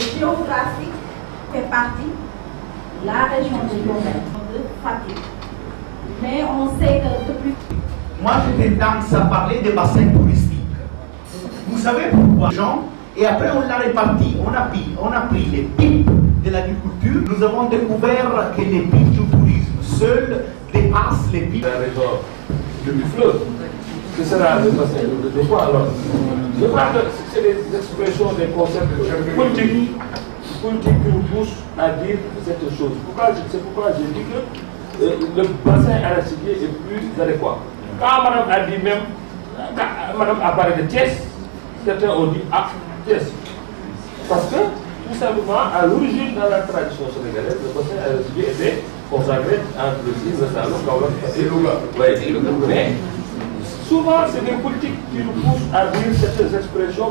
géographique fait partie de la région de Diourbel, de Fatick. Mais on sait que depuis... Moi, j'ai tendance à parler des bassins touristiques. Vous savez pourquoi, Jean? Et après, on l'a réparti. On a pris les PIB de l'agriculture. Nous avons découvert que les PIB du tourisme seuls dépassent les PIB. La région du fleuve. Ce sera le bassin de quoi alors? Je crois que c'est des expressions, des concepts politiques qui nous poussent à dire cette chose. C'est pourquoi j'ai dit que le bassin arachidier est plus adéquat. Quand madame a dit même, quand madame a parlé de Thiès, certains ont dit ah, Thiès. Parce que, tout simplement, à l'origine, dans la tradition sénégalaise, le bassin arachidier était consacré entre le Sine, le Saloum, Kaolack et Louga. Oui, mais souvent, c'est des politiques qui nous poussent à dire certaines expressions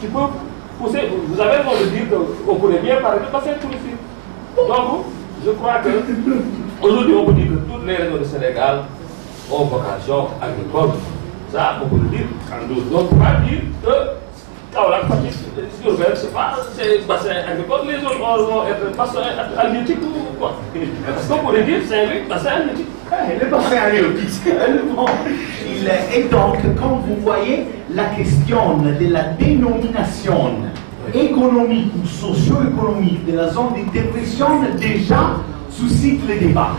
qui peuvent pousser. Vous avez raison de dire qu'on pourrait bien parler de bassin touristique. Donc, je crois que aujourd'hui, on peut dire que toutes les régions du Sénégal ont vocation agricole. Ça, on peut le dire. Donc, on ne peut pas dire que Kaolack, Fatick, Diourbel, c'est pas bassin agricole, les autres vont être bassin halieutique ou quoi. Est-ce qu'on pourrait dire Saint-Louis, bassin halieutique? Le bassin halieutique. Et donc, comme vous voyez, la question de la dénomination économique ou socio-économique de la zone d'intervention déjà suscite le débat.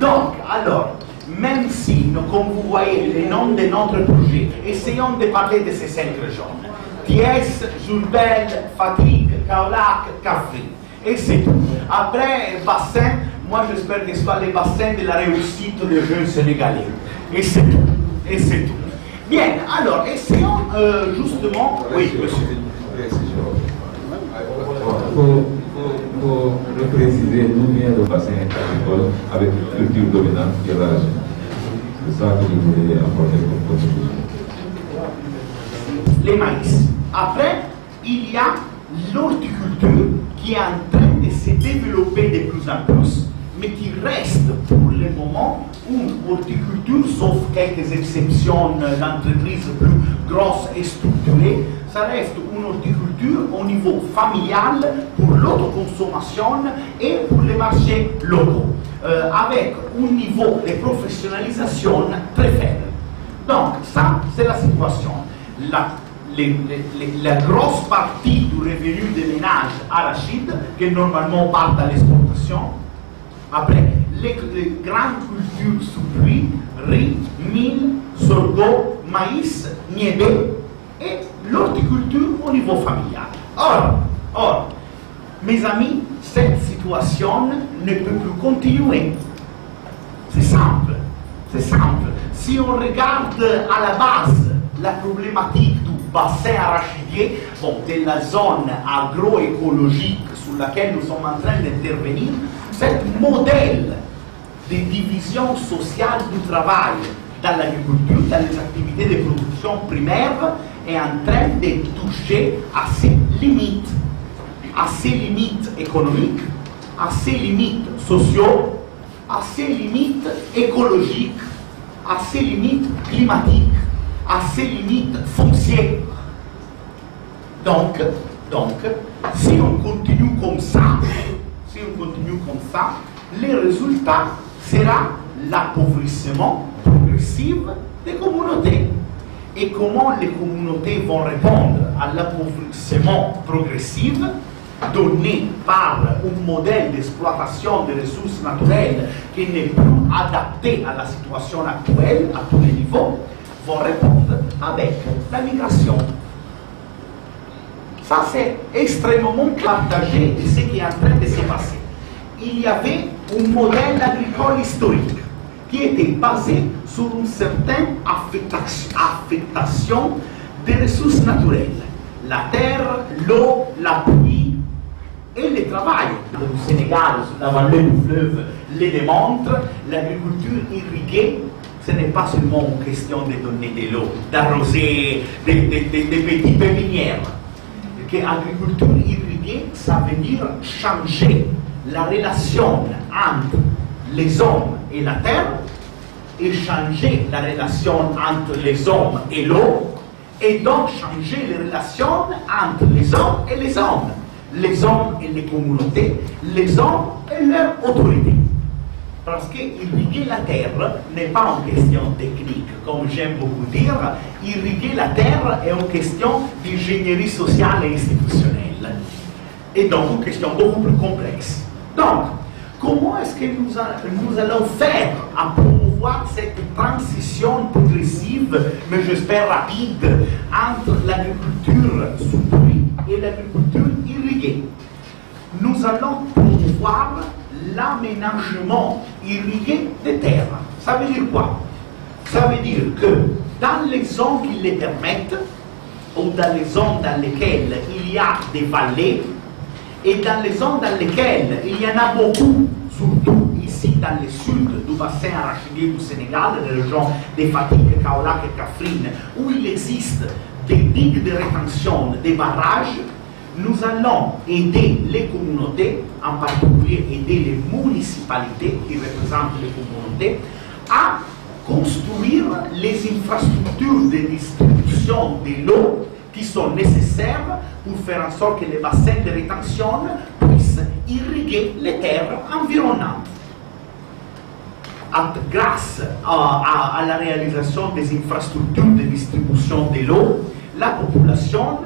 Donc, alors, même si, comme vous voyez, les noms de notre projet, essayons de parler de ces 5 régions. Thiès, Diourbel, Fatick, Kaolack, Kaffrine. Et c'est tout. Après, bassin, moi j'espère que ce soit les bassins de la réussite des jeunes Sénégalais. Et c'est tout. Et c'est tout. Bien, alors, essayons justement... Oui, monsieur. Pour le préciser, nous venons de bassin agricole avec une culture dominante qui est la région. C'est ça que je voulais apporter comme contribution. Les maïs. Après, il y a l'horticulture qui est en train de se développer de plus en plus, mais qui reste pour le moment une horticulture, sauf quelques exceptions d'entreprises plus grosses et structurées, ça reste une horticulture au niveau familial pour l'autoconsommation et pour les marchés locaux, avec un niveau de professionnalisation très faible. Donc ça, c'est la situation. La grosse partie du revenu des ménages arachides, qui normalement partent à l'exportation, après, les grandes cultures sous pluie, riz, mil, sorgho, maïs, niébé, et l'horticulture au niveau familial. Or, mes amis, cette situation ne peut plus continuer. C'est simple, c'est simple. Si on regarde à la base la problématique du bassin arachidier, bon, de la zone agroécologique sur laquelle nous sommes en train d'intervenir, ce modèle de division sociale du travail dans l'agriculture, dans les activités de production primaire, est en train de toucher à ses limites économiques, à ses limites sociaux, à ses limites écologiques, à ses limites climatiques, à ses limites foncières. Donc, si on continue comme ça, le résultat sera l'appauvrissement progressif des communautés. Et comment les communautés vont répondre à l'appauvrissement progressif donné par un modèle d'exploitation des ressources naturelles qui n'est plus adapté à la situation actuelle, à tous les niveaux, vont répondre avec la migration. Ça, c'est extrêmement partagé de ce qui est en train de se passer. Il y avait un modèle agricole historique qui était basé sur une certaine affectation des ressources naturelles. La terre, l'eau, la pluie et le travail. Le Sénégal, la vallée du fleuve, le démontre, l'agriculture irriguée, ce n'est pas seulement une question de donner de l'eau, d'arroser des petites pépinières. L'agriculture irriguée, ça veut dire changer la relation entre les hommes et la terre, et changer la relation entre les hommes et l'eau, et donc changer les relations entre les hommes et les hommes. les hommes et les communautés, les hommes et leur autorité. Parce qu'irriguer la terre n'est pas une question technique, comme j'aime beaucoup dire. Irriguer la terre est une question d'ingénierie sociale et institutionnelle. Et donc une question beaucoup plus complexe. Donc, comment est-ce que nous allons faire à promouvoir cette transition progressive, mais j'espère rapide, entre l'agriculture sous pluie et l'agriculture irriguée? Nous allons promouvoir l'aménagement irrigué des terres. Ça veut dire quoi? Ça veut dire que dans les zones qui les permettent, ou dans les zones dans lesquelles il y a des vallées, et dans les zones dans lesquelles il y en a beaucoup, surtout ici dans le sud du bassin arachidier du Sénégal, dans les régions des Fatick, Kaolack et Kaffrine, où il existe des digues de rétention, des barrages, nous allons aider les communautés, en particulier aider les municipalités qui représentent les communautés, à construire les infrastructures de distribution de l'eau qui sont nécessaires pour faire en sorte que les bassins de rétention puissent irriguer les terres environnantes. Grâce à la réalisation des infrastructures de distribution de l'eau, la population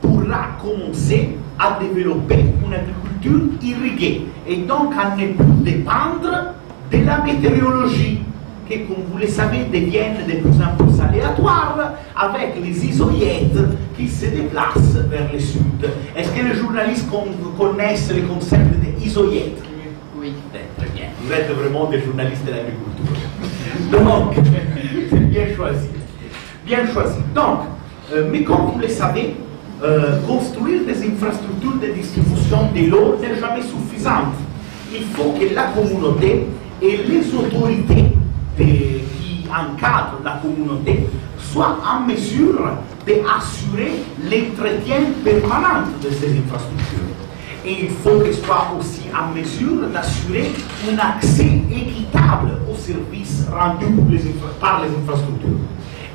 pourra commencer à développer une agriculture irriguée et donc à ne plus dépendre de la météorologie qui, comme vous le savez, deviennent de plus en plus aléatoires avec les isoyettes qui se déplacent vers le sud. Est-ce que les journalistes connaissent le concept des isoyettes? Oui. Très bien. Vous êtes vraiment des journalistes de l'agriculture. Donc, c'est bien choisi. Bien choisi. Donc, mais comme vous le savez, construire des infrastructures de distribution de l'eau n'est jamais suffisant. Il faut que la communauté et les autorités qui encadrent la communauté soient en mesure d'assurer l'entretien permanent de ces infrastructures. Et il faut qu'elles soient aussi en mesure d'assurer un accès équitable aux services rendus par les infrastructures.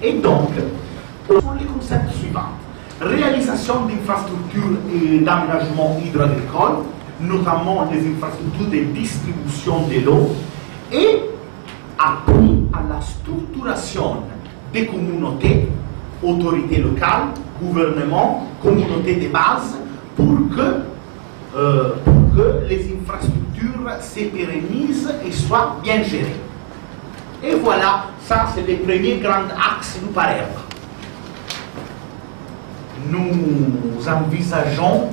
Et donc, ce sont les concepts suivants. Réalisation d'infrastructures d'aménagement hydro-agricole, notamment les infrastructures de distribution de l'eau, et appui à la structuration des communautés, autorités locales, gouvernements, communautés de base, pour que les infrastructures se pérennisent et soient bien gérées. Et voilà, ça c'est le premier grand axe du PARERB. Nous envisageons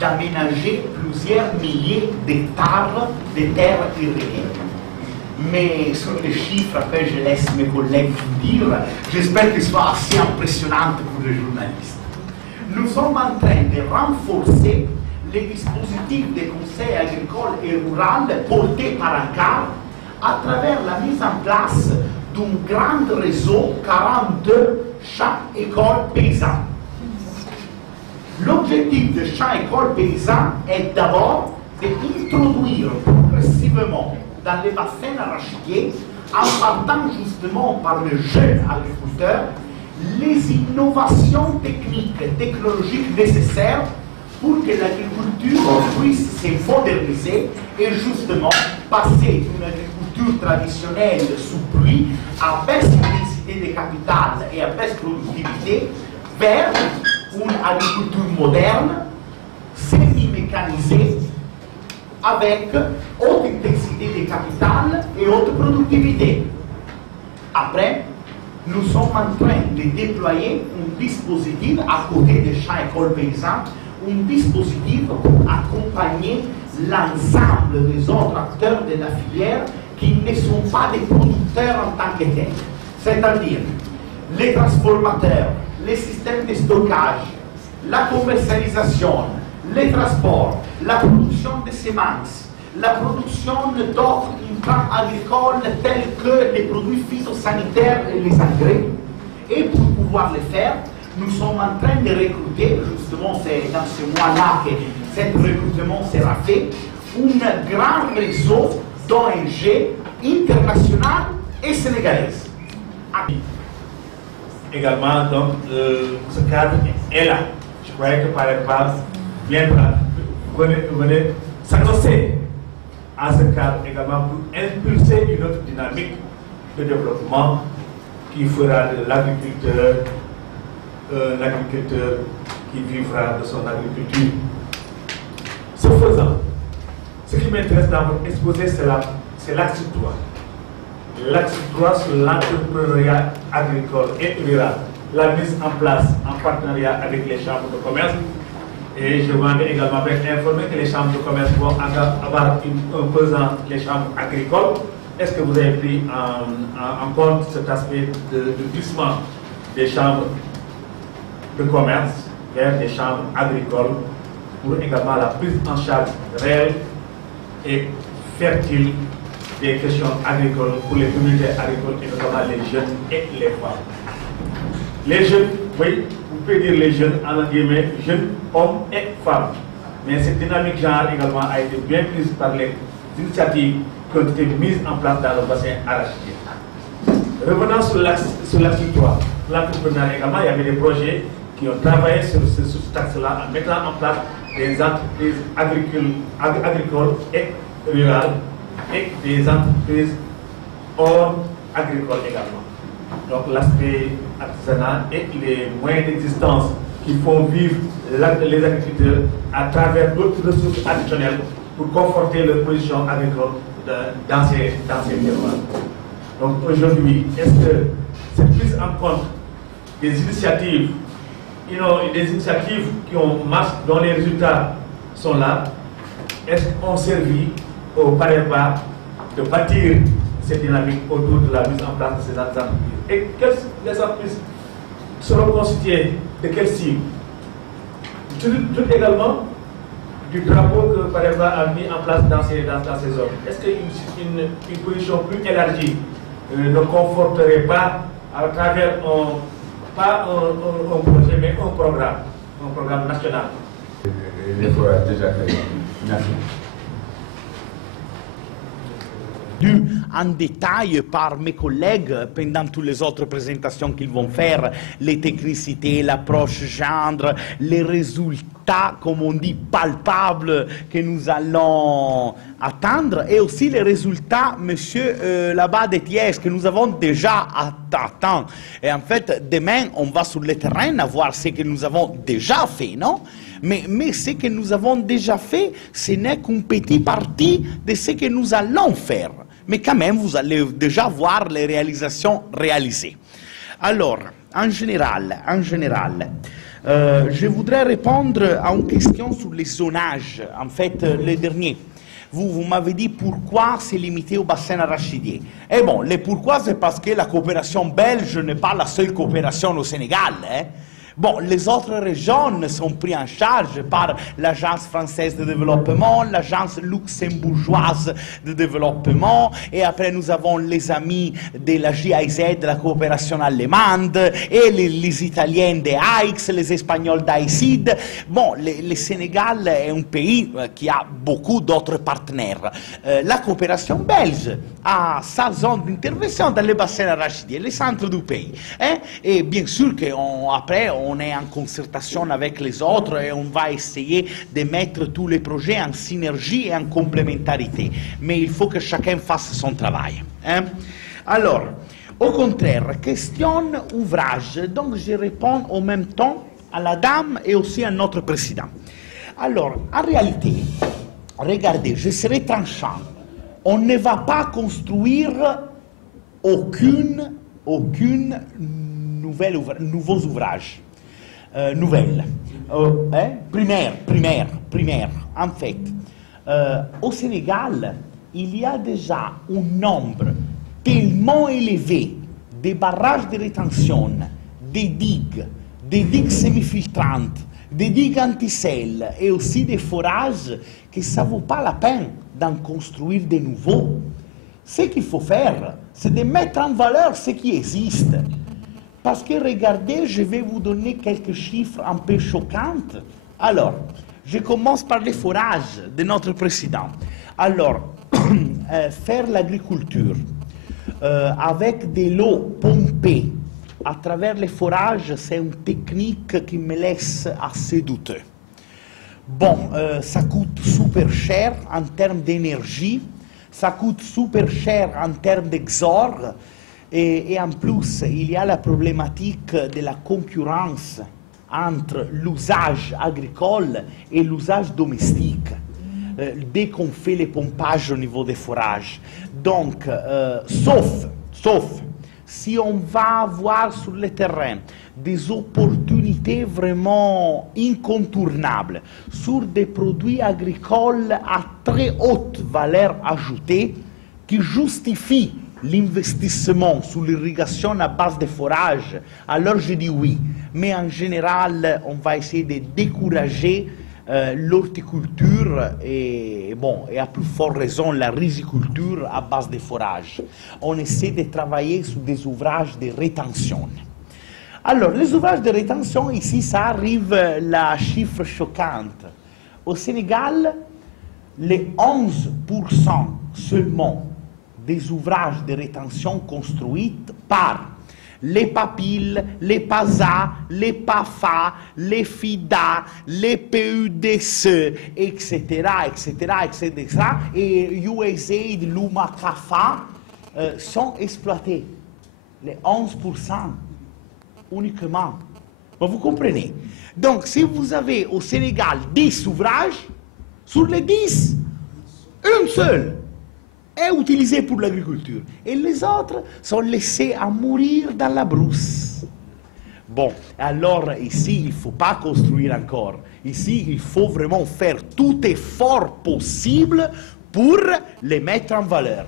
d'aménager plusieurs milliers d'hectares de terres irriguées. Mais sur les chiffres, après je laisse mes collègues vous dire, j'espère qu'ils soient assez impressionnants pour les journalistes. Nous sommes en train de renforcer les dispositifs des conseils agricoles et ruraux portés par ANCAR à travers la mise en place d'un grand réseau 42 champs écoles paysans. L'objectif de champs écoles paysans est d'abord d'introduire progressivement dans les bassins arachidiers, en partant justement par les jeunes agriculteurs, les innovations technologiques nécessaires pour que l'agriculture puisse se moderniser et justement passer d'une agriculture traditionnelle sous pluie à baisse intensité de capital et à baisse productivité vers une agriculture moderne, semi-mécanisée, avec haute intensité de capital et haute productivité. Après, nous sommes en train de déployer un dispositif à côté des champs écoles paysans, un dispositif pour accompagner l'ensemble des autres acteurs de la filière qui ne sont pas des producteurs en tant que tels. C'est-à-dire les transformateurs, les systèmes de stockage, la commercialisation, les transports, la production de semences, la production d'autres intrants agricoles tels que les produits phytosanitaires et les engrais. Et pour pouvoir le faire, nous sommes en train de recruter, justement c'est dans ce mois-là que cet recrutement sera fait, un grand réseau d'ONG internationales et sénégalaises. Également, donc, ce cadre est là. Je croyais que par exemple, viendra, venez s'annoncer à ce cadre également pour impulser une autre dynamique de développement qui fera de l'agriculteur un agriculteur qui vivra de son agriculture. Ce faisant, ce qui m'intéresse dans votre exposé, c'est l'axe 3. L'axe 3 sur l'entrepreneuriat agricole et rural, la mise en place en partenariat avec les chambres de commerce. Et je m'en vais également informer que les chambres de commerce vont avoir un pesant les chambres agricoles. Est-ce que vous avez pris en compte cet aspect de glissement des chambres de commerce vers des chambres agricoles pour également la prise en charge réelle et fertile des questions agricoles pour les communautés agricoles et notamment les jeunes et les femmes. Les jeunes, oui, vous pouvez dire les jeunes, en guillemets, jeunes, hommes et femmes. Mais cette dynamique genre également a été bien prise par les initiatives qui ont été mises en place dans le bassin arachidier. Revenant sur l'axe 3, l'entrepreneuriat également, il y avait des projets qui ont travaillé sur cet axe-là en mettant en place des entreprises agricoles et rurales et des entreprises hors agricoles également. Donc l'aspect artisanal et les moyens d'existence qui font vivre les agriculteurs à travers d'autres ressources additionnelles pour conforter leur position agricole dans ces terroirs. Donc aujourd'hui, est-ce que cette prise en compte des initiatives, des initiatives qui ont marché, dont les résultats sont là, est-ce qu'on servi au Paraiba de bâtir cette dynamique autour de la mise en place de ces entreprises? Et les entreprises seront constituées de quelle cible? Tout également du drapeau que Paraiba a mis en place dans ces zones. Est-ce qu'une position plus élargie ne conforterait pas à travers pas un projet, mais un programme national? Il faut déjà fait. Merci. En détail par mes collègues pendant toutes les autres présentations qu'ils vont faire, les technicités, l'approche gendre, les résultats, comme on dit, palpables que nous allons attendre, et aussi les résultats, monsieur, là-bas de Thiès, que nous avons déjà atteint. Et en fait, demain, on va sur le terrain à voir ce que nous avons déjà fait, non? Mais ce que nous avons déjà fait, ce n'est qu'une petite partie de ce que nous allons faire. Mais quand même, vous allez déjà voir les réalisations réalisées. Alors, en général, je voudrais répondre à une question sur les zonages, en fait, le dernier. Vous m'avez dit pourquoi c'est limité au bassin arachidier. Eh bon, le pourquoi, c'est parce que la coopération belge n'est pas la seule coopération au Sénégal, hein. Bon, les autres régions sont prises en charge par l'Agence française de développement, l'Agence luxembourgeoise de développement, et après nous avons les amis de la GIZ, de la coopération allemande, et les Italiens d'AIX, les Espagnols d'AICID. Bon, le Sénégal est un pays qui a beaucoup d'autres partenaires. La coopération belge a sa zone d'intervention dans les bassins arachidiers, les centres du pays. Hein? Et bien sûr qu'après, on est en concertation avec les autres et on va essayer de mettre tous les projets en synergie et en complémentarité. Mais il faut que chacun fasse son travail. Hein? Alors, au contraire, question ouvrage. Donc, je réponds en même temps à la dame et aussi à notre président. Alors, en réalité, regardez, je serai tranchant. On ne va pas construire aucune nouveaux ouvrages. Primaire. En fait, au Sénégal, il y a déjà un nombre tellement élevé de barrages de rétention, des digues semi-filtrantes, des digues anti-sel et aussi des forages que ça ne vaut pas la peine d'en construire de nouveaux. Ce qu'il faut faire, c'est de mettre en valeur ce qui existe. Parce que regardez, je vais vous donner quelques chiffres un peu choquants. Alors, je commence par les forages de notre président. Alors, faire l'agriculture avec de l'eau pompée à travers les forages, c'est une technique qui me laisse assez douteux. Bon, ça coûte super cher en termes d'énergie, ça coûte super cher en termes d'exor, et en plus, il y a la problématique de la concurrence entre l'usage agricole et l'usage domestique, dès qu'on fait les pompages au niveau des forages. Donc, sauf si on va avoir sur le terrain des opportunités vraiment incontournables sur des produits agricoles à très haute valeur ajoutée qui justifient l'investissement sur l'irrigation à base de forage, alors je dis oui. Mais en général, on va essayer de décourager l'horticulture et à plus forte raison la riziculture à base de forage. On essaie de travailler sur des ouvrages de rétention. Alors, les ouvrages de rétention, ici, ça arrive la chiffre choquante. Au Sénégal, les 11% seulement des ouvrages de rétention construits par les PAPIL, les PASA, les PAFA, les FIDA, les PUDC, etc., et USAID, Luma, CAFA, sont exploités. Les 11% uniquement. Vous comprenez? Donc, si vous avez au Sénégal 10 ouvrages, sur les 10, un seul est utilisé pour l'agriculture. Et les autres sont laissés à mourir dans la brousse. Bon, alors ici, il ne faut pas construire encore. Ici, il faut vraiment faire tout effort possible pour les mettre en valeur.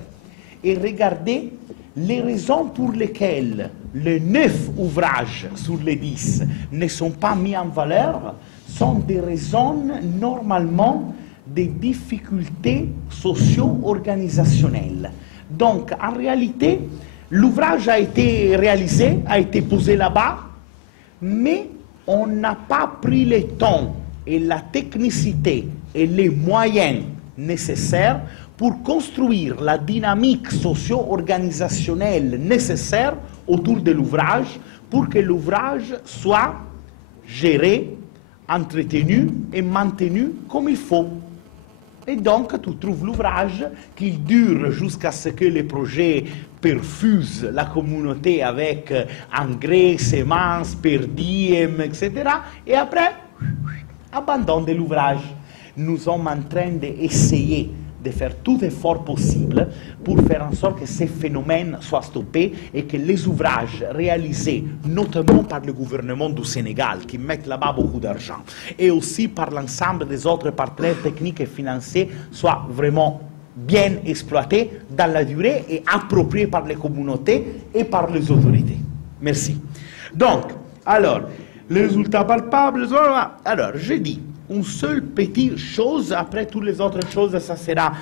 Et regardez les raisons pour lesquelles les 9 ouvrages sur les 10 ne sont pas mis en valeur sont des raisons normalement des difficultés socio-organisationnelles. Donc, en réalité, l'ouvrage a été réalisé, a été posé là-bas, mais on n'a pas pris le temps et la technicité et les moyens nécessaires pour construire la dynamique socio-organisationnelle nécessaire autour de l'ouvrage pour que l'ouvrage soit géré, entretenu et maintenu comme il faut. Et donc, tu trouves l'ouvrage qui dure jusqu'à ce que le projet perfuse la communauté avec engrais, semences, per diem, etc. Et après, abandon de l'ouvrage. Nous sommes en train d'essayer de faire tout effort possible pour faire en sorte que ces phénomènes soient stoppés et que les ouvrages réalisés, notamment par le gouvernement du Sénégal, qui met là-bas beaucoup d'argent, et aussi par l'ensemble des autres partenaires techniques et financiers, soient vraiment bien exploités dans la durée et appropriés par les communautés et par les autorités. Merci. Donc, alors, les résultats palpables, alors, j'ai dit, une seule petite chose, après toutes les autres choses, ça sera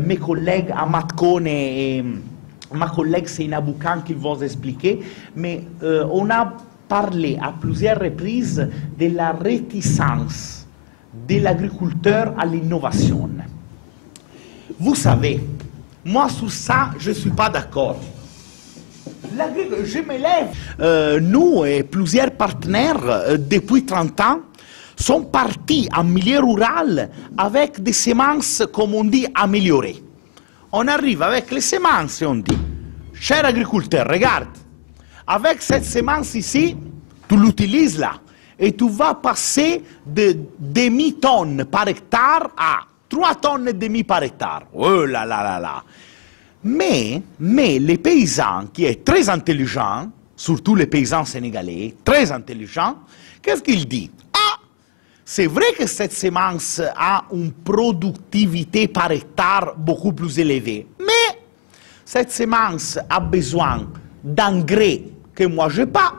mes collègues Ahmad Kone et ma collègue Seina Boukan qui vont expliquer, mais on a parlé à plusieurs reprises de la réticence de l'agriculteur à l'innovation. Vous savez, moi sur ça, je ne suis pas d'accord. Je me lève. Nous et plusieurs partenaires, depuis 30 ans, sont partis en milieu rural avec des semences, comme on dit, améliorées. On arrive avec les semences et on dit, cher agriculteur, regarde, avec cette semence ici, tu l'utilises là, et tu vas passer de demi-tonne par hectare à 3 tonnes et demi par hectare. Oh là là là là. Mais les paysans, qui est très intelligent, surtout les paysans sénégalais, très intelligents, qu'est-ce qu'ils disent? C'est vrai que cette semence a une productivité par hectare beaucoup plus élevée, mais cette semence a besoin d'engrais que moi je n'ai pas,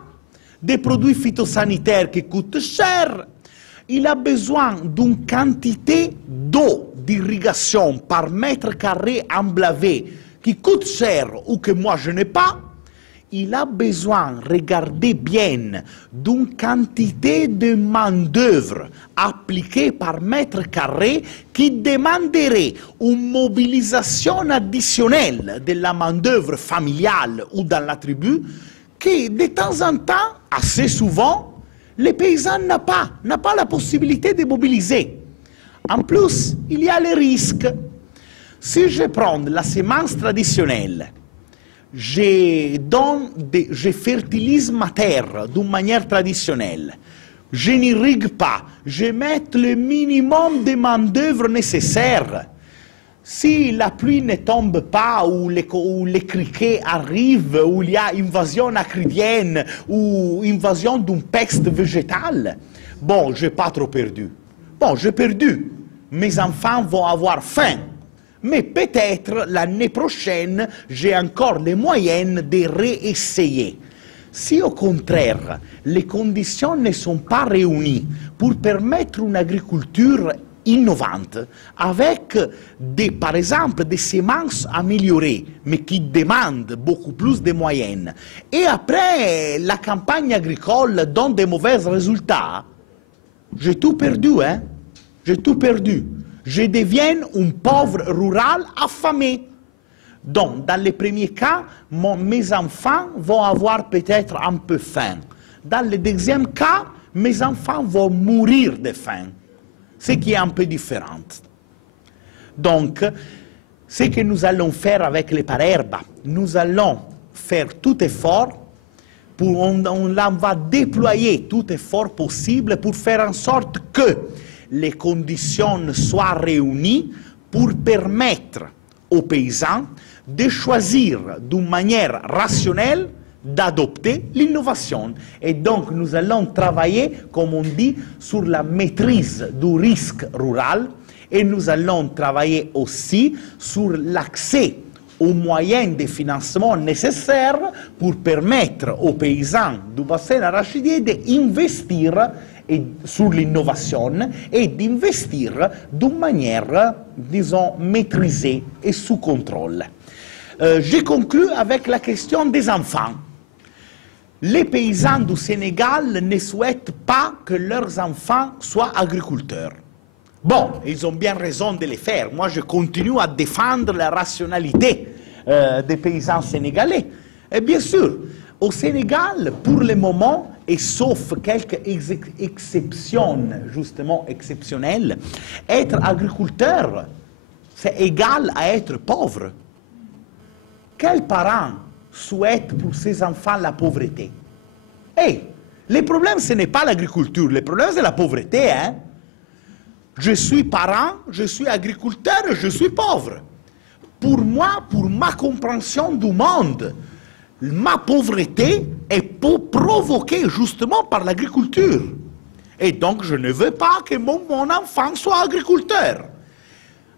des produits phytosanitaires qui coûtent cher, il a besoin d'une quantité d'eau d'irrigation par mètre carré emblavé qui coûte cher ou que moi je n'ai pas. Il a besoin, regardez bien, d'une quantité de main-d'œuvre appliquée par mètre carré qui demanderait une mobilisation additionnelle de la main-d'œuvre familiale ou dans la tribu que de temps en temps, assez souvent, les paysans n'ont pas la possibilité de mobiliser. En plus, il y a les risques. Si je prends la semence traditionnelle, je fertilise ma terre d'une manière traditionnelle, je n'irrigue pas, je mets le minimum de main-d'œuvre nécessaire. Si la pluie ne tombe pas, ou les criquets arrivent, ou il y a invasion acridienne, ou invasion d'une peste végétale, bon, je n'ai pas trop perdu. Bon, j'ai perdu. Mes enfants vont avoir faim. Mais peut-être l'année prochaine, j'ai encore les moyens de réessayer. Si au contraire, les conditions ne sont pas réunies pour permettre une agriculture innovante, avec par exemple des semences améliorées, mais qui demandent beaucoup plus de moyens, et après la campagne agricole donne de mauvais résultats, j'ai tout perdu, hein? J'ai tout perdu. Je deviens un pauvre rural affamé. Donc, dans les premiers cas, mes enfants vont avoir peut-être un peu faim. Dans le deuxième cas, mes enfants vont mourir de faim, ce qui est un peu différent. Donc, ce que nous allons faire avec les Parerba, nous allons faire tout effort, on va déployer tout effort possible pour faire en sorte que les conditions soient réunies pour permettre aux paysans de choisir d'une manière rationnelle d'adopter l'innovation. Et donc nous allons travailler, comme on dit, sur la maîtrise du risque rural, et nous allons travailler aussi sur l'accès aux moyens de financement nécessaires pour permettre aux paysans du bassin arachidier d'investir sur l'innovation et d'investir d'une manière, disons, maîtrisée et sous contrôle. J'ai conclu avec la question des enfants. Les paysans du Sénégal ne souhaitent pas que leurs enfants soient agriculteurs. Bon, ils ont bien raison de le faire. Moi, je continue à défendre la rationalité des paysans sénégalais. Et bien sûr, au Sénégal, pour le moment, et sauf quelques exceptions, justement exceptionnelles, être agriculteur, c'est égal à être pauvre. Quels parents souhaitent pour ses enfants la pauvreté? Le problème, ce n'est pas l'agriculture, le problème, c'est la pauvreté, hein? Je suis parent, je suis agriculteur, je suis pauvre. Pour moi, pour ma compréhension du monde, ma pauvreté est provoquée justement par l'agriculture. Et donc, je ne veux pas que mon enfant soit agriculteur.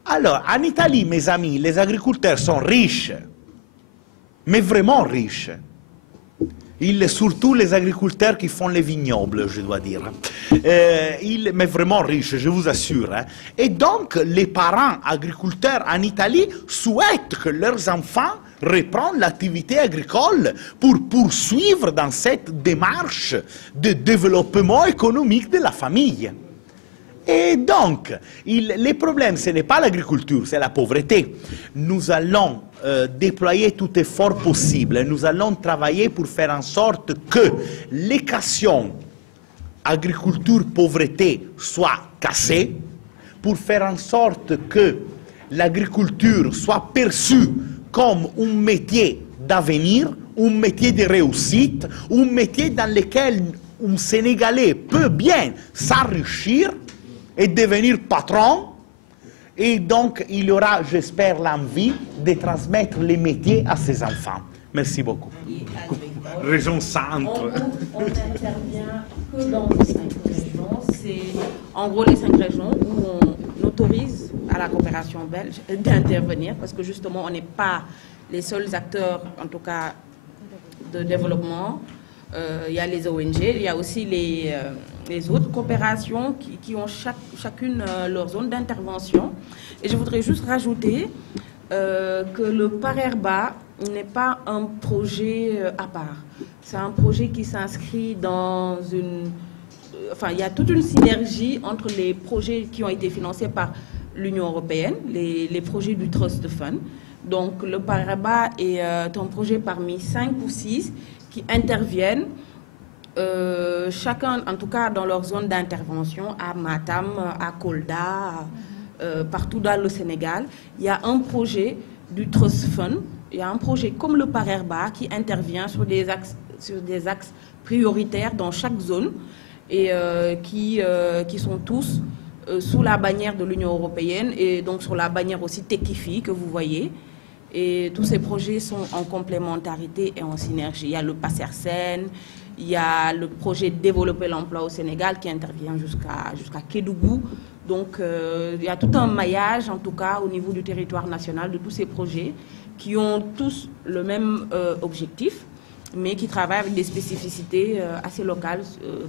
Alors, en Italie, mes amis, les agriculteurs sont riches, mais vraiment riches. Surtout les agriculteurs qui font les vignobles, je dois dire. Mais vraiment riches, je vous assure. Hein. Et donc, les parents agriculteurs en Italie souhaitent que leurs enfants reprennent l'activité agricole pour poursuivre dans cette démarche de développement économique de la famille. Et donc, le problème, ce n'est pas l'agriculture, c'est la pauvreté. Nous allons déployer tout effort possible. Nous allons travailler pour faire en sorte que l'équation agriculture-pauvreté soit cassée, pour faire en sorte que l'agriculture soit perçue comme un métier d'avenir, un métier de réussite, un métier dans lequel un Sénégalais peut bien s'enrichir et devenir patron. Et donc, il y aura, j'espère, l'envie de transmettre les métiers à ses enfants. Merci beaucoup. Région Centre. On n'intervient que dans les 5 régions. C'est en gros les 5 régions où on autorise à la coopération belge d'intervenir, parce que justement, on n'est pas les seuls acteurs, en tout cas, de développement. Il y a les ONG, il y a aussi les autres coopérations qui ont chacune leur zone d'intervention. Et je voudrais juste rajouter que le Parerba n'est pas un projet à part. C'est un projet qui s'inscrit dans une... Enfin, il y a toute une synergie entre les projets qui ont été financés par l'Union européenne, les projets du Trust Fund. Donc, le Parerba est un projet parmi 5 ou 6 qui interviennent, chacun, en tout cas dans leur zone d'intervention, à Matam, à Kolda, partout dans le Sénégal. Il y a un projet du Trust Fund, il y a un projet comme le Parerba qui intervient sur des axes prioritaires dans chaque zone et qui sont tous sous la bannière de l'Union européenne et donc sur la bannière aussi Tekifi que vous voyez. Et tous ces projets sont en complémentarité et en synergie. Il y a le PASERSEN, il y a le projet de développer l'emploi au Sénégal qui intervient jusqu'à Kédougou. Donc il y a tout un maillage, en tout cas au niveau du territoire national, de tous ces projets qui ont tous le même objectif, mais qui travaillent avec des spécificités assez locales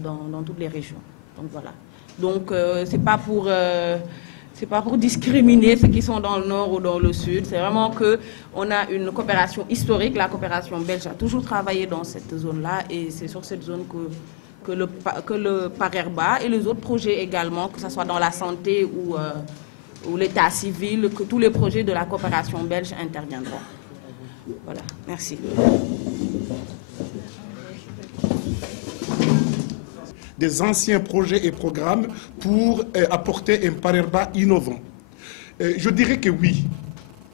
dans toutes les régions. Donc voilà. Donc c'est pas pour discriminer ceux qui sont dans le nord ou dans le sud. C'est vraiment qu'on a une coopération historique. La coopération belge a toujours travaillé dans cette zone-là et c'est sur cette zone que le Parerba et les autres projets également, que ce soit dans la santé ou l'état civil, que tous les projets de la coopération belge interviendront. Voilà, merci. Des anciens projets et programmes pour apporter un Parerba innovant. Je dirais que oui.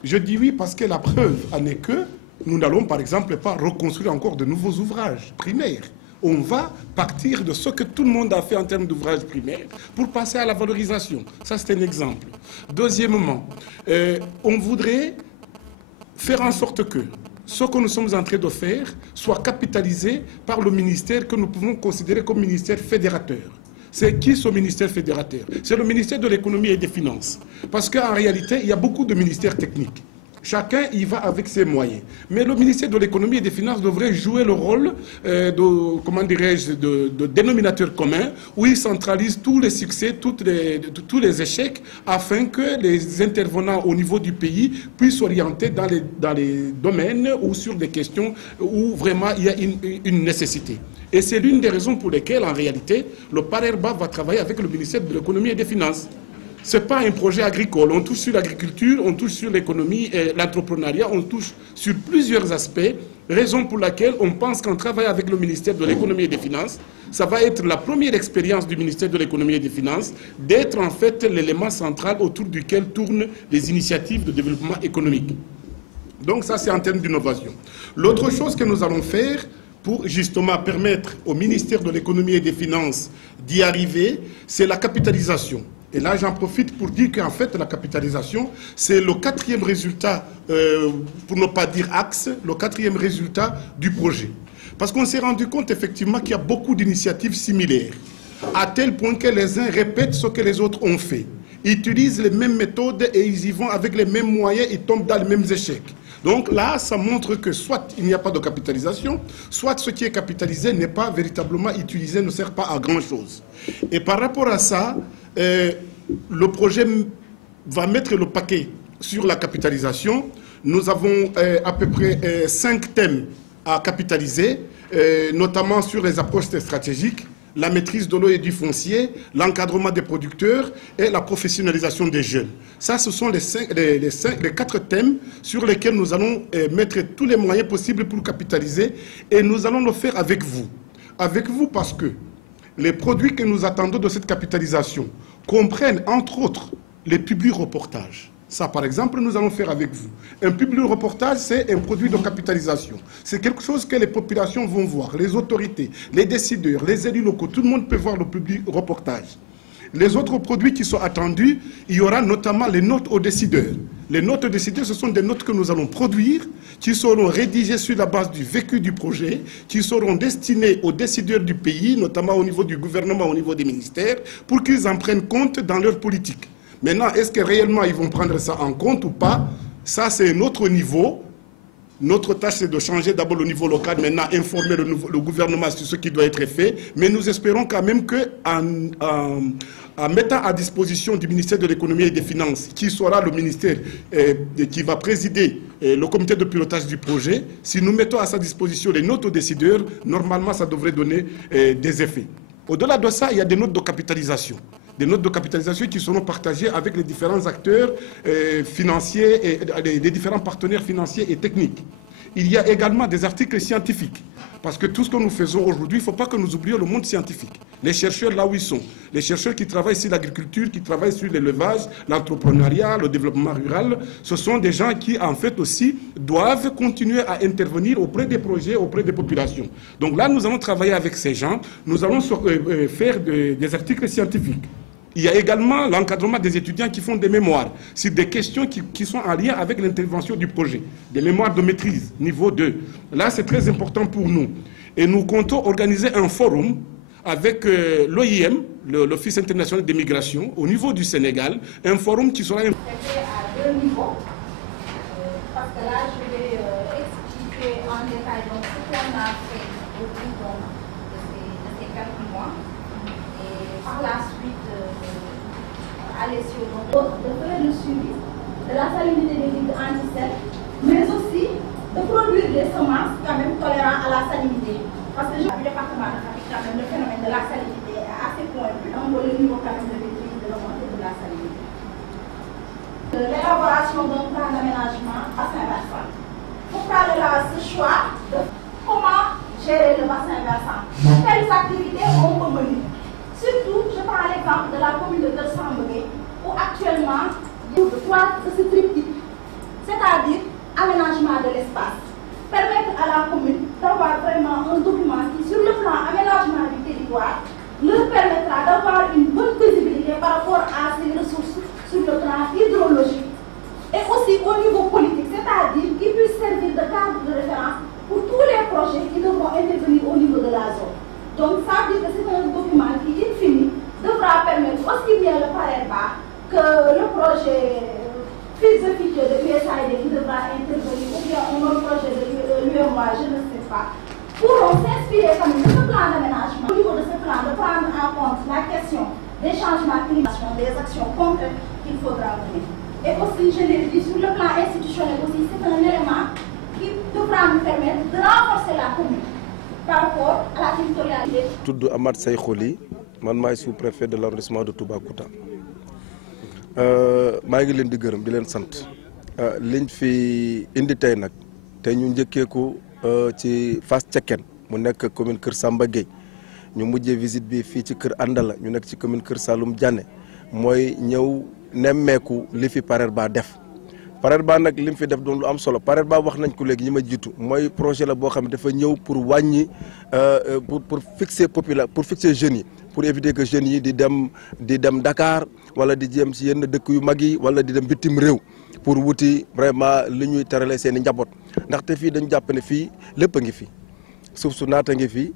Je dis oui parce que la preuve en est que nous n'allons par exemple pas reconstruire encore de nouveaux ouvrages primaires. On va partir de ce que tout le monde a fait en termes d'ouvrages primaires pour passer à la valorisation. Ça, c'est un exemple. Deuxièmement, on voudrait faire en sorte que ce que nous sommes en train de faire soit capitalisé par le ministère que nous pouvons considérer comme ministère fédérateur. C'est qui ce ministère fédérateur? C'est le ministère de l'économie et des finances. Parce qu'en réalité, il y a beaucoup de ministères techniques. Chacun y va avec ses moyens. Mais le ministère de l'économie et des finances devrait jouer le rôle de dénominateur commun, où il centralise tous les succès, tous les échecs, afin que les intervenants au niveau du pays puissent s'orienter dans les domaines ou sur des questions où vraiment il y a une nécessité. Et c'est l'une des raisons pour lesquelles, en réalité, le Parerba va travailler avec le ministère de l'économie et des finances. Ce n'est pas un projet agricole. On touche sur l'agriculture, on touche sur l'économie et l'entrepreneuriat, on touche sur plusieurs aspects, raison pour laquelle on pense qu'en travaillant avec le ministère de l'économie et des finances, ça va être la première expérience du ministère de l'économie et des finances d'être en fait l'élément central autour duquel tournent les initiatives de développement économique. Donc ça, c'est en termes d'innovation. L'autre chose que nous allons faire pour justement permettre au ministère de l'économie et des finances d'y arriver, c'est la capitalisation. Et là, j'en profite pour dire qu'en fait, la capitalisation, c'est le quatrième résultat, pour ne pas dire axe, le quatrième résultat du projet. Parce qu'on s'est rendu compte effectivement qu'il y a beaucoup d'initiatives similaires, à tel point que les uns répètent ce que les autres ont fait. Ils utilisent les mêmes méthodes et ils y vont avec les mêmes moyens, ils tombent dans les mêmes échecs. Donc là, ça montre que soit il n'y a pas de capitalisation, soit ce qui est capitalisé n'est pas véritablement utilisé, ne sert pas à grand-chose. Et par rapport à ça, le projet va mettre le paquet sur la capitalisation. Nous avons à peu près 5 thèmes à capitaliser, notamment sur les approches stratégiques, la maîtrise de l'eau et du foncier, l'encadrement des producteurs et la professionnalisation des jeunes. Ça, ce sont les 4 thèmes sur lesquels nous allons mettre tous les moyens possibles pour capitaliser, et nous allons le faire avec vous. Avec vous parce que les produits que nous attendons de cette capitalisation comprennent, entre autres, les publi-reportages. Ça, par exemple, nous allons faire avec vous. Un publi-reportage, c'est un produit de capitalisation. C'est quelque chose que les populations vont voir, les autorités, les décideurs, les élus locaux, tout le monde peut voir le publi-reportage. Les autres produits qui sont attendus, il y aura notamment les notes aux décideurs. Les notes aux décideurs, ce sont des notes que nous allons produire, qui seront rédigées sur la base du vécu du projet, qui seront destinées aux décideurs du pays, notamment au niveau du gouvernement, au niveau des ministères, pour qu'ils en prennent compte dans leur politique. Maintenant, est-ce que réellement ils vont prendre ça en compte ou pas? Ça, c'est un autre niveau. Notre tâche, c'est de changer d'abord le niveau local, maintenant informer le gouvernement sur ce qui doit être fait. Mais nous espérons quand même qu'en mettant à disposition du ministère de l'économie et des finances, qui sera le ministère qui va présider le comité de pilotage du projet, si nous mettons à sa disposition les notes aux décideurs, normalement, ça devrait donner des effets. Au-delà de ça, il y a des notes de capitalisation. Des notes de capitalisation qui seront partagées avec les différents acteurs financiers et les différents partenaires financiers et techniques. il y a également des articles scientifiques. Parce que tout ce que nous faisons aujourd'hui, il ne faut pas que nous oublions le monde scientifique. Les chercheurs là où ils sont, les chercheurs qui travaillent sur l'agriculture, qui travaillent sur l'élevage, l'entrepreneuriat, le développement rural, ce sont des gens qui en fait aussi doivent continuer à intervenir auprès des projets, auprès des populations. Donc là, nous allons travailler avec ces gens, nous allons faire des articles scientifiques. Il y a également l'encadrement des étudiants qui font des mémoires sur des questions qui sont en lien avec l'intervention du projet. Des mémoires de maîtrise, niveau 2. Là, c'est très important pour nous. Et nous comptons organiser un forum avec l'OIM, l'Office international des migrations, au niveau du Sénégal. Un forum qui sera... à 2 niveaux. Parce que là, je vais expliquer en détail donc, ce qu'on a fait au bout de ces 4 mois. Et par la suite, aller sur de faire le suivi de la salinité des ligues anti-sel, mais aussi de produire des semences quand même tolérantes à la salinité. Parce que le département de Fatick, quand même, le phénomène de la salinité est assez pointu, donc le niveau quand même de maîtrise de la montée de la salinité. L'élaboration d'un plan d'aménagement bassin versant. Pourquoi ce choix de comment gérer le bassin versant? Quelles activités on peut mener? Surtout, je prends l'exemple de la commune de Sambé, où actuellement, il y a ce triptyque, c'est-à-dire aménagement de l'espace. Permettre à la commune d'avoir vraiment un document qui, sur le plan aménagement du territoire, leur permettra d'avoir une bonne visibilité par rapport à ces ressources sur le plan hydrologique. Et aussi au niveau politique, c'est-à-dire qui puisse servir de cadre de référence pour tous les projets qui devront intervenir au niveau de la zone. Donc ça veut dire que c'est un document qui, in fine, devra permettre aussi bien le PARERBA que le projet FISE-FITE de l'USAID qui devra intervenir, ou bien un autre projet de l'UMOA, je ne sais pas, pourront s'inspirer comme de ce plan d'aménagement. Au niveau de ce plan, de prendre en compte la question des changements climatiques, des actions concrètes qu'il faudra mener. Et aussi, je l'ai dit, sur le plan institutionnel aussi, c'est un élément qui devra nous permettre de renforcer la commune. Par rapport à la territorialité. Tudd Amath Seye Kholi, man maay sous-préfet de l'arrondissement de Toubacouta. maa ngi leen di gërëm di leen sant liñ fi indi tey nag te ñu njëkkee ko ci Fass Cekkeen mu nekk commune Kër Samba Gueye ñu mujjee visite bi fii ci Kër Andala ñu nekk ci commune Kër Saloum Diané mooy ñëw nemmeeku li fi PARERBA def. PARERBA nag li mu fi def doon lu am solo PARERBA wax nañ ko léegi ñi ma jiitu mooy projet la boo xam ne dafa ñëw pour wàññi pour fixer jeunes yi pour éviter que jeunes yi di dem Dakar wala di jëm ci yenn dëkk yu mag yi wala di dem bitim réew pour wuti vraiment li ñuy terale seen i njaboot ndaxte fii dañu jàpp ne fii lépp a ngi fi suuf su naata ngi fi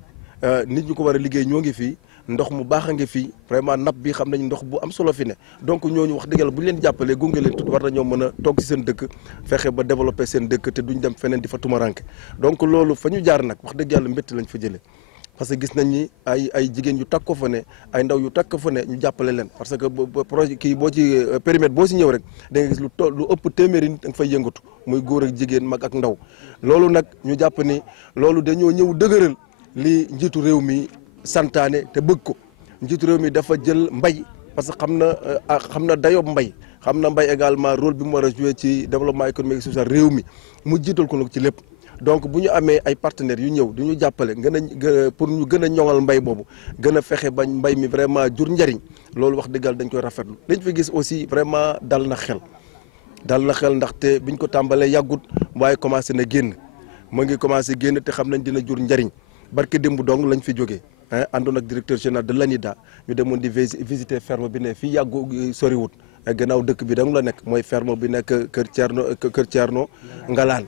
nit ñu ko war a liggéey ñoo ngi fi. ndox mu baax a ngi fii vraiment napp bi xam nañ ndox bu am solo fi ne donc ñooñu wax dëgg yàlla bu ñu leen jàppalee gunge leen tuuti war nañoo mën a toog ci seen dëkk fexe ba développer seen dëkk te duñ dem feneen di fa tumaranke donc loolu fa ñu jaar nag wax dëgg yàlla mbétti lañ fa jëlee parce que gis nañ ni ay jigéen yu takk ko fa ne ay ndaw yu takk fa ne ñu jàppale leen parce que projet kii boo ci périmètre boo si ñëw rek da nga gis lu ëpp téeméeri nit da nga fay yëngatu muy góor ak jigéen mag ak ndaw loolu nag ñu jàpp ni loolu dañoo ñëw dëgëral li njiitu réew mi santaane te bëgg ko njiitu réew mi dafa jël mbay parce que xam na dayoob mbay xam na mbay également rôle bi mu war a jouer ci développement économique et social réew mi mu jiital ko nag ci lépp donc bu ñu amee ay partenaires yu ñëw du ñu jàppale pour ñu gën a ñoŋal mbay boobu gën a fexe ba mbay mi vraiment jur njariñ loolu wax dëggal dañ koy rafetlu liñ fi gis aussi vraiment dal na xel ndaxte biñ ko tàmbalee yàggut waaye commencé na génn mu ngi commencé génn te xam nañ dina jur njariñ barke démb dong lañ fi jógee àndoon ak directeur général de l'ANIDA ñu demoon di visiter ferme bi ne fii yàggu soriwut gannaaw dëkk bi dang la nekk mooy ferme bi nekk Kër Thierno Ngalaan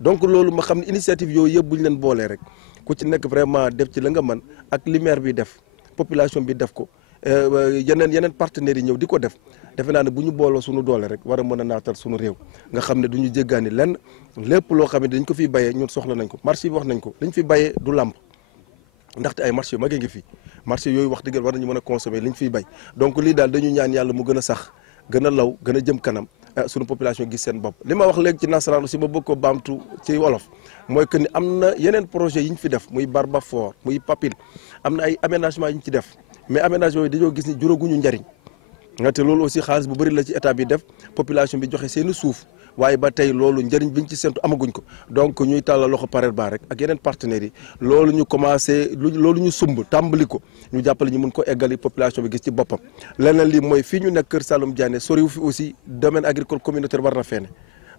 donc loolu ma xam ne initiative yooyu yëpp bu ñu leen boolee rek ku ci nekk vraiment def ci la nga mën ak li maire bi def population bi def ko yeneen partenaires yi ñëw di ko def defe naa ne bu ñu booloo suñu doole rek war a mën a naatal suñu réew nga xam ne du ñu jéggaani lenn lépp loo xam ne dañ ko fiy bayee ñun soxla nañ ko marché bi wax nañ ko liñ fi bayee du làmp ndaxte ay marché yu mag ngi fi marché yooyu wax dëgg war nañu mën a consommer liñ fiy bay donc lii daal dañu ñaan yàlla mu gën a sax gën a law gën a jëm kanam suñu population gis seen bopp li ma wax léegi ci nasaraan aussi ma bëgg ko baamtu ci wolof mooy que ni am na yeneen projet yi ñu fi def muy Barbafor muy Papine am na ay aménagement yi ñu ci def mais aménagement yi dañoo gis ni juróoguñu njariñ nga te loolu aussi xaalis bu bëri la ci état bi def population bi joxe seeni suuf waaye ba tey loolu njëriñ biñ ci séntu amaguñ ko donc ñuy tàllal loxo Pareba rek ak yeneen partenaires yi loolu ñu commencé loolu ñu sumb tàmbali ko ñu jàppale ñu mun ko eggali population bi gis ci boppam leneen lii mooy fii ñu nekk Kër Saalum Diané soriwu fi aussi domaine agricole communautaire war na feene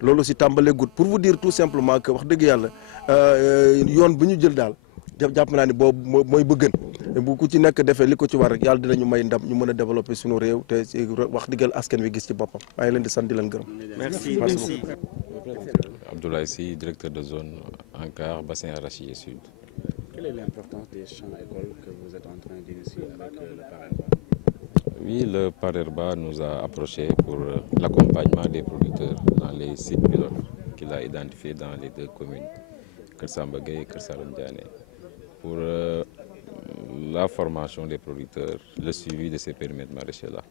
loolu aussi tàmbalee gut pour vous dire tout simplement que wax dëgg yàlla yoon bu ñu jël daal jàpp naa ni boobu mooy bëggën bu ku ci nekk defee li ko ci war rek yàlla dinañu may ndam ñu mën a développer suñu réew te wax dëggal askan wi gis ci boppam maa ngi leen di sant di leen gërëm. merci. Abdoulaye Sy, directeur de zone ANCAR bassin arachidier sud. Quelle est l'importance des champs-écoles que vous êtes en train d'initier avec le Pareba? Oui, le Pareba nous a approchés pour l'accompagnement des producteurs dans les sites pilotes qu'il a identifiés dans les deux communes, Kër Samba Gueye et Kër Saalum Diané, pour la formation des producteurs, le suivi de ces périmètres maraîchers-là.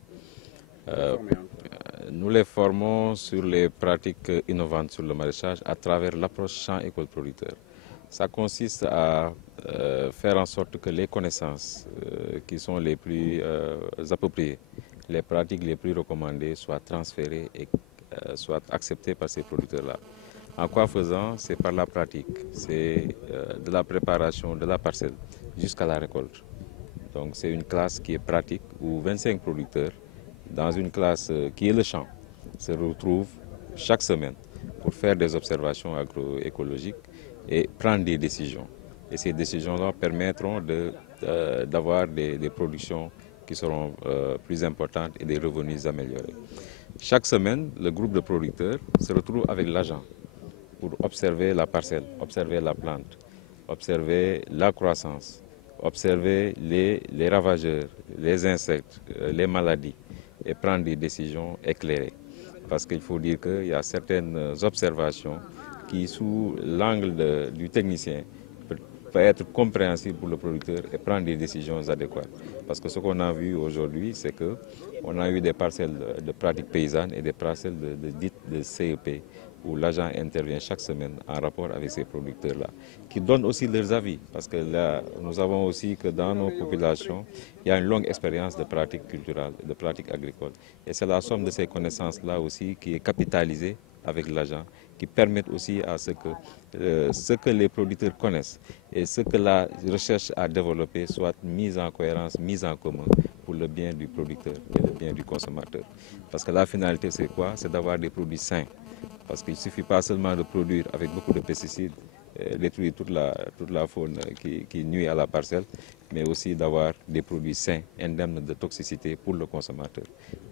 Nous les formons sur les pratiques innovantes sur le maraîchage à travers l'approche champ-école producteur. Ça consiste à faire en sorte que les connaissances qui sont les plus appropriées, les pratiques les plus recommandées soient transférées et soient acceptées par ces producteurs-là. En quoi faisant? C'est par la pratique, c'est de la préparation de la parcelle jusqu'à la récolte. Donc c'est une classe qui est pratique où 25 producteurs dans une classe qui est le champ se retrouvent chaque semaine pour faire des observations agroécologiques et prendre des décisions. Et ces décisions-là permettront d'avoir des productions qui seront plus importantes et des revenus améliorés. Chaque semaine, le groupe de producteurs se retrouve avec l'agent pour observer la parcelle, observer la plante, observer la croissance, observer les ravageurs, les insectes, les maladies et prendre des décisions éclairées. Parce qu'il faut dire qu'il y a certaines observations qui, sous l'angle du technicien, peut être compréhensible pour le producteur et prendre des décisions adéquates. Parce que ce qu'on a vu aujourd'hui, c'est qu'on a eu des parcelles de pratiques paysannes et des parcelles de CEP, où l'agent intervient chaque semaine en rapport avec ces producteurs-là, qui donnent aussi leurs avis. Parce que là, nous avons aussi que dans nos populations, il y a une longue expérience de pratiques culturelles, de pratiques agricoles. Et c'est la somme de ces connaissances-là aussi qui est capitalisée avec l'agent, qui permettent aussi à ce que les producteurs connaissent et ce que la recherche a développé soit mis en cohérence, mis en commun pour le bien du producteur et le bien du consommateur. Parce que la finalité, c'est quoi? C'est d'avoir des produits sains. Parce qu'il ne suffit pas seulement de produire avec beaucoup de pesticides, détruire toute la faune qui nuit à la parcelle, mais aussi d'avoir des produits sains, indemnes de toxicité pour le consommateur.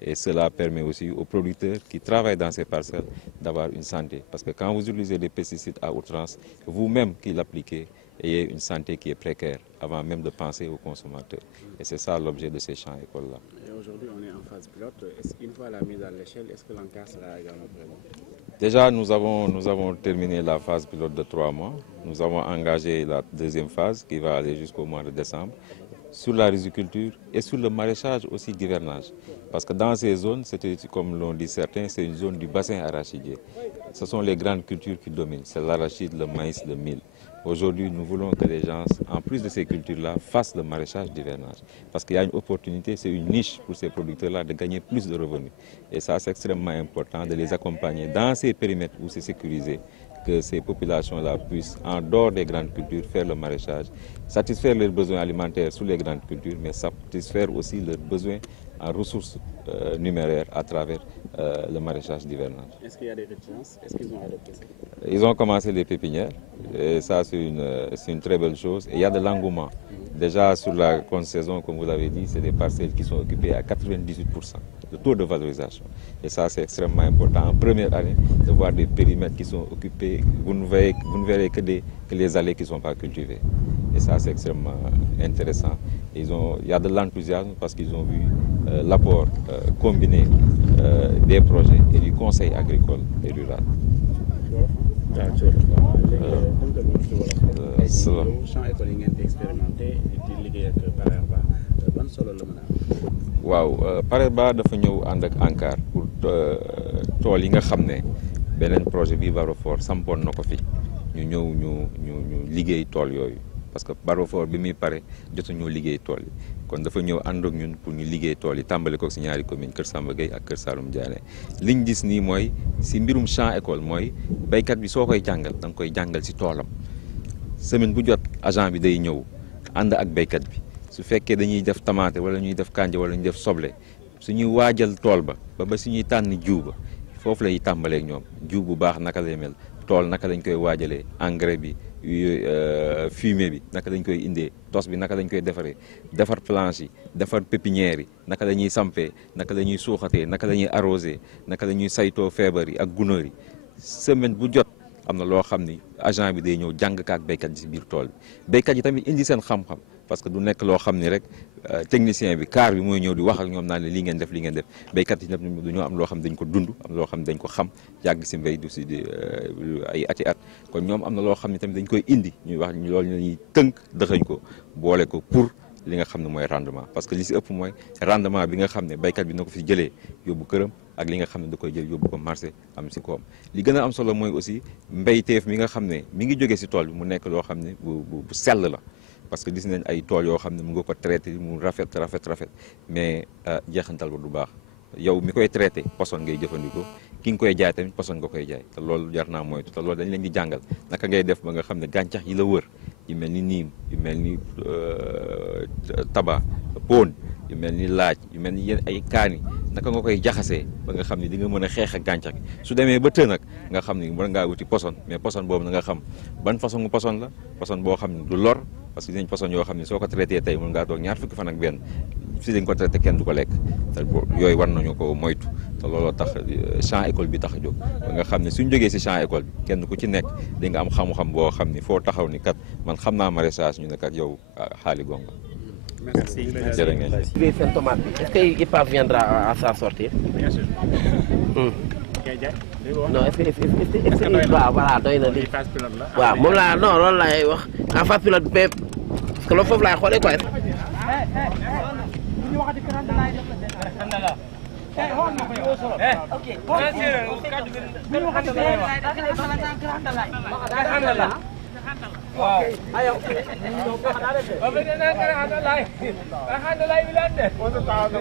Et cela permet aussi aux producteurs qui travaillent dans ces parcelles d'avoir une santé. Parce que quand vous utilisez des pesticides à outrance, vous-même qui l'appliquez, ayez une santé qui est précaire avant même de penser aux consommateurs. Et c'est ça l'objet de ces champs-écoles-là. Et aujourd'hui, on est en phase pilote. Une fois la mise à l'échelle, est-ce que l'ANCAR sera également présent? Déjà, nous avons terminé la phase pilote de 3 mois. Nous avons engagé la deuxième phase qui va aller jusqu'au mois de décembre sur la riziculture et sur le maraîchage aussi d'hivernage. Parce que dans ces zones, comme l'ont dit certains, c'est une zone du bassin arachidier. Ce sont les grandes cultures qui dominent, c'est l'arachide, le maïs, le mil. Aujourd'hui, nous voulons que les gens, en plus de ces cultures-là, fassent le maraîchage d'hivernage. Parce qu'il y a une opportunité, c'est une niche pour ces producteurs-là de gagner plus de revenus. Et ça, c'est extrêmement important de les accompagner dans ces périmètres où c'est sécurisé, que ces populations-là puissent, en dehors des grandes cultures, faire le maraîchage, satisfaire leurs besoins alimentaires sous les grandes cultures, mais satisfaire aussi leurs besoins en ressources numéraires à travers le maraîchage d'hivernage. Est-ce qu'il y a des réticences? Est-ce qu'ils ont adopté ça? Ils ont commencé les pépinières, et ça c'est une très belle chose. Et il y a de l'engouement. Déjà sur la contre-saison, comme vous l'avez dit, c'est des parcelles qui sont occupées à 98%, le taux de valorisation. Et ça c'est extrêmement important. En première année, de voir des périmètres qui sont occupés, vous ne verrez que les allées qui ne sont pas cultivées. Et ça c'est extrêmement intéressant. Il y a de l'enthousiasme parce qu'ils ont vu l'apport combiné des projets et du conseil agricole et rural. waaw Pareba dafa ñëw ànd ak ANCAR pour tool yi nga xam ne beneen projet bi Barofor sampoon na ko fi ñu ñëw ñu liggéey tool yooyu parce que Barofor bi muy pare jotuñoo liggéey tool yi kon dafa ñëw ànd ak ñun pour ñu liggéey tool yi tàmbale ko si ñaari commune Kër Samba Gueye ak Kër Saalum Diané liñ gis nii mooy si mbirum champ école mooy béykat bi soo koy jàngal da nga koy jàngal si toolam semaine bu jot agent bi day ñëw ànd ak béykat bi su fekkee dañuy def tamaate wala ñuy def kànja wala ñuy def soble suñuy waajal tool ba suñuy tànn jiw ba foofu lay tàmbalee ak ñoom jiw bu baax naka lay mel tool naka lañ koy waajalee engrais bi fumier bi naka lañ koy indee tos bi naka lañ koy defaree defar planche yi defar pépinière yi naka la ñuy sampee naka la ñuy suuxatee naka la ñuy arrosé naka la ñuy saytoo feebar yi ak gunóor yi semaine bu jot am na loo xam ni agent bi day ñëw jàng ak béykat yi si biir tool bi béykat yi tamit indi seen xam-xam parce que du nekk loo xam ni rek technicien bi car bi mooy ñëw di wax ak ñoom naan ne lii ngeen def béykat yi tamit dañoo am loo xam dañ ko dund am loo xam dañ ko xam yàgg si mbéy du si ay ati at kon ñoom am na loo xam ne tamit dañ koy indi ñuy wax loolu la ñuy tënk dëxëñ ko boole ko pour li nga xam ne mooy rendement parce que li si ëpp mooy rendement bi nga xam ne béykat bi na ko fi jëlee yóbbu këram ak li nga xam ne da koy jël yóbbu ko marché am si koom li gën a am solo mooy aussi mbéyteef mi nga xam ne mi ngi jógee si tool bi mu nekk loo xam ne bu sell la parce que gis nañ ay tool yoo xam ne mu nga ko traité mu rafet mais jeexantal ba du baax yow mi koy traité poson ngay jëfandikoo ki nga koy jaay tamit poson nga koy jaay te loolu jar naa moytu te loolu dañ leen di jàngal naka ngay def ba nga xam ne gàncax yi la wër yu mel ni niim yu mel ni taba pon yu mel ni laaj yu mel ni yenn ay kaani naka nga koy jaxasee ba nga xam ne di nga mën a xeex ak gàncax gi su demee ba të nag nga xam ne mën ngaa wuti poson mais poson boobu na nga xam ban façon nga poson la poson boo xam ne du lor parce que dinañ poson yoo xam ne soo ko traité tey mën ngaa toog ñaar fukki fan ak benn si dañ ko traité kenn du ko lekk te yooyu war nañu ko moytu te looloo tax champ école bi tax a jóg ba nga xam ne suñ jógee si champ école bi kenn ku ci nekk di nga am xam-xam boo xam ni foo taxaw ni kat man xam naa maraîchage ñu ne kat yow xaali gonga. Merci. jërë ngeen jëf. Seen tomate bi est-ce que IPAF viendra à sa sortie? Bien sûr. Non, est-ce que waaw voilà doy na lii. waaw moom laa non loolu laay wax en phase pilote mais parce que loolu foofu laay xoolee quoi. Wow. Ayo. Apa ni nak ada lain? Ada lain bilang deh. Oh, tahu.